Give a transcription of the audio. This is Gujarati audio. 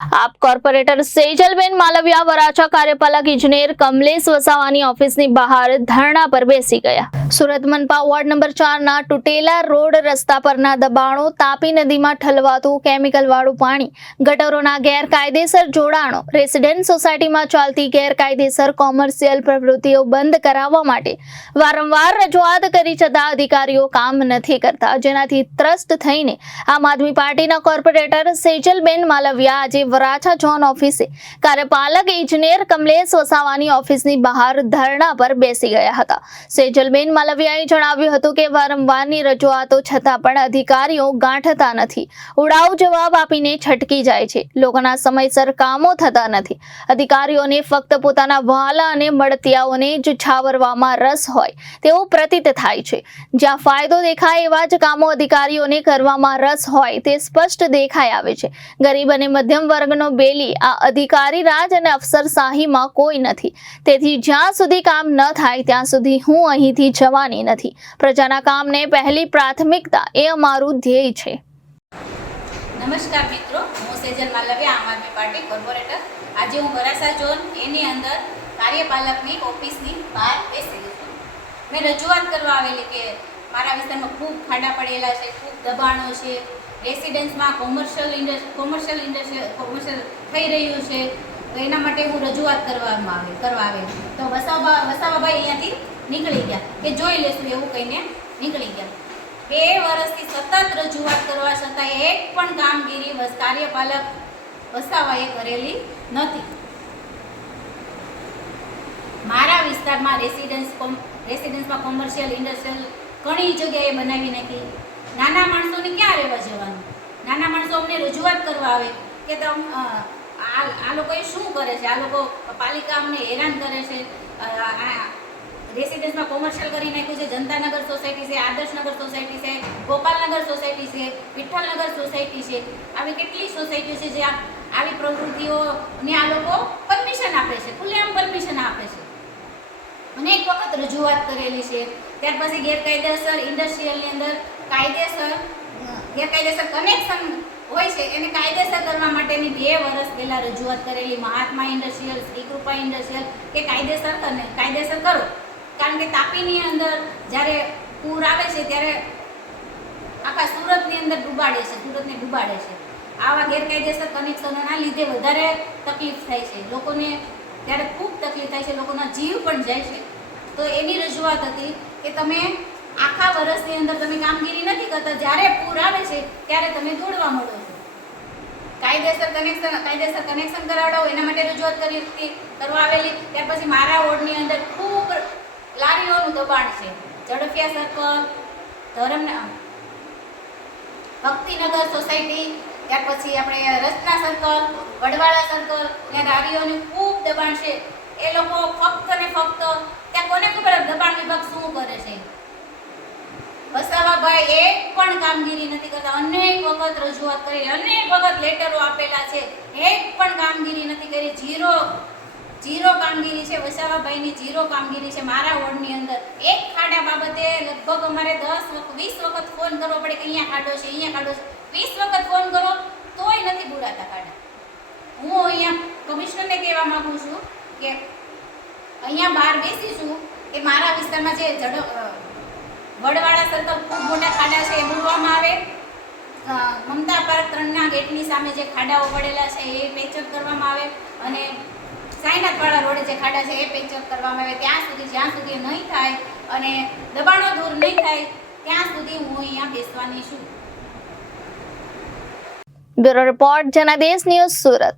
આપ કોર્પોરેટર સેજલબેન માલવિયા વરાછા કાર્યપાલક ઇજનેર કમલેશ વસાવાની ઓફિસની બહાર ધરણા પર બેસી ગયા। સુરત મનપા વોર્ડ નંબર 4 ના તૂટેલા રોડ રસ્તા પરના દબાણો, તાપી નદીમાં ઠલવાતું કેમિકલવાળું પાણી, ગટરોના ગેરકાયદેસર જોડાણો, રેસિડેન્ટ સોસાયટીમાં ચાલતી ગેરકાયદેસર કોમર્શિયલ પ્રવૃત્તિઓ બંધ કરાવવા માટે વારંવાર રજૂઆત કરી છતાં અધિકારીઓ કામ નથી કરતા, જેનાથી ત્રસ્ત થઈને આમ આદમી પાર્ટીના કોર્પોરેટર સેજલબેન માલવિયા આજે વરાછા ઝોન ઓફિસે કાર્યપાલક ઇજનેર કમલેશ વસાવાની ઓફિસની બહાર ધરણા પર બેસી ગયા હતા। સેજલબેન માલવિયાએ જણાવ્યું હતું કે વારંવારની રજૂઆતો છતાં પણ અધિકારીઓ ગાંઠતા નથી, ઉડાવ જવાબ આપીને છટકી જાય છે, લોકોના સમયસર કામો થતા નથી। અધિકારીઓને ફક્ત પોતાના વહાલા અને મળતિયાઓને જ છાવરવામાં રસ હોય તેવું પ્રતીત થાય છે। જ્યાં ફાયદો દેખાય એવા જ કામો અધિકારીઓને કરવામાં રસ હોય તે સ્પષ્ટ દેખાઈ આવે છે। ગરીબ અને મધ્યમ વર્ગનો બેલી આ અધિકારી રાજ અને અફસરશાહીમાં કોઈ નથી, તેથી જ્યાં સુધી કામ ન થાય ત્યાં સુધી હું અહીંથી જવાની નથી। પ્રજાના કામને પહેલી પ્રાથમિકતા એ અમારું ધ્યેય છે। નમસ્કાર મિત્રો, હું સેજલ માલવિયા, આમ આદમી પાર્ટી કોર્પોરેટર। આજે હું વરાછા ઝોન એની અંદર કાર્યપાલકની ઓફિસની બહાર બેસેલી છું। મેં રજૂઆત કરવા આવેલી કે મારા વિસ્તારમાં ખૂબ ખાડા પડેલા છે, ખૂબ દબાણો છે, રેસિડેન્સમાં કોમર્શિયલ થઈ રહ્યું છે, તો એના માટે હું રજૂઆત કરવા આવેલી। તો વસાવાભાઈ અહીંયાથી નીકળી ગયા કે જોઈ લેશું એવું કહીને નીકળી ગયા। 2 વર્ષથી સતત રજૂઆત કરવા છતાં એક પણ કામગીરી કાર્યપાલક વસાવાએ કરેલી નથી। મારા વિસ્તારમાં રેસિડેન્સમાં કોમર્શિયલ ઇન્ડસ્ટ્રીયલ ઘણી જગ્યાએ બનાવી નાખી। નાના માણસોને ક્યાં રહેવા જવાનું? નાના માણસો અમને રજૂઆત કરવા આવે કે આ લોકોએ શું કરે છે, આ લોકો પાલિકા અમને હેરાન કરે છે। રેસિડેન્સમાં કોમર્શિયલ કરી નાખ્યું છે, જનતાનગર સોસાયટી છે, આદર્શનગર સોસાયટી છે, ગોપાલનગર સોસાયટી છે, વિઠ્ઠલનગર સોસાયટી છે, આવી કેટલી સોસાયટીઓ છે જ્યાં આવી પ્રવૃત્તિઓને આ લોકો પરમિશન આપે છે, ખુલ્લેઆમ પરમિશન આપે છે। અનેક વખત રજૂઆત કરેલી છે। ત્યાર પછી ગેરકાયદેસર ઇન્ડસ્ટ્રીયલની અંદર ગેરકાયદેસર કનેક્શન હોય છે એને કાયદેસર કરવા માટેની 2 વર્ષ પહેલાં રજૂઆત કરેલી। મહાત્મા ઇન્ડસ્ટ્રીયલ, શ્રી કૃપા ઇન્ડસ્ટ્રીયલ કે કાયદેસર કરો, કારણ કે તાપીની અંદર જ્યારે પૂર આવે છે ત્યારે આખા સુરતની અંદર ડૂબાડે છે, સુરતને ડૂબાડે છે। આવા ગેરકાયદેસર કનેક્શનોના લીધે વધારે તકલીફ થાય છે, લોકોને ત્યારે ખૂબ તકલીફ થાય છે, લોકોના જીવ પણ જાય છે। તો એની રજૂઆત હતી કે તમે આખા વર્ષની અંદર તમે કામગીરી નથી કરતા, જ્યારે પૂર આવે છે ત્યારે તમે દોડવા મળો છો। કાયદેસર કનેક્શન કરાવડાવો એના માટે રજૂઆત કરવા આવેલી। ત્યાર પછી મારા વોર્ડની અંદર ખૂબ લારીઓનું દબાણ છે, ઝડફિયા સર્કલ, ભક્તિનગર સોસાયટી, ત્યાર પછી આપણે રચના સર્કલ, વડવાળા સર્કલ, ત્યાં લારીઓનું ખૂબ દબાણ છે। એ લોકો ફક્ત ને ફક્ત ત્યાં કોને ખબર દબાણ વિભાગ શું કરે છે? વસાવાભાઈ એક પણ કામગીરી નથી કરતા। અનેક વખત રજૂઆત કરી, અનેક વખત લેટરો આપેલા છે, એક પણ કામગીરી નથી કરી। ઝીરો કામગીરી છે વસાવાભાઈની, ઝીરો કામગીરી છે। મારા વોર્ડની અંદર એક ખાડા બાબતે લગભગ અમારે 10-20 વખત ફોન કરવો પડે કે અહીંયા ખાડો છે, અહીંયા ખાડો છે। 20 વખત ફોન કરો તોય નથી પૂરાતા ખાડા। હું અહીંયા કમિશનરને કહેવા માંગુ છું કે અહીંયા બહાર બેસી છું કે મારા વિસ્તારમાં જે વડવાળા સર્કલ ખૂબ મોટા ખાડા છે એ પૂરવામાં આવે। મમતા પાર્ક 3ના ગેટની સામે જે ખાડાઓ પડેલા છે એ પેચઅપ કરવામાં આવે, અને સાઈનાથવાળા રોડે જે ખાડા છે એ પેચઅપ કરવામાં આવે। જ્યાં સુધી નહીં થાય અને દબાણો દૂર નહીં થાય ત્યાં સુધી હું અહીંયા બેસવાની છું। Bureau report, Janadesh news, Surat.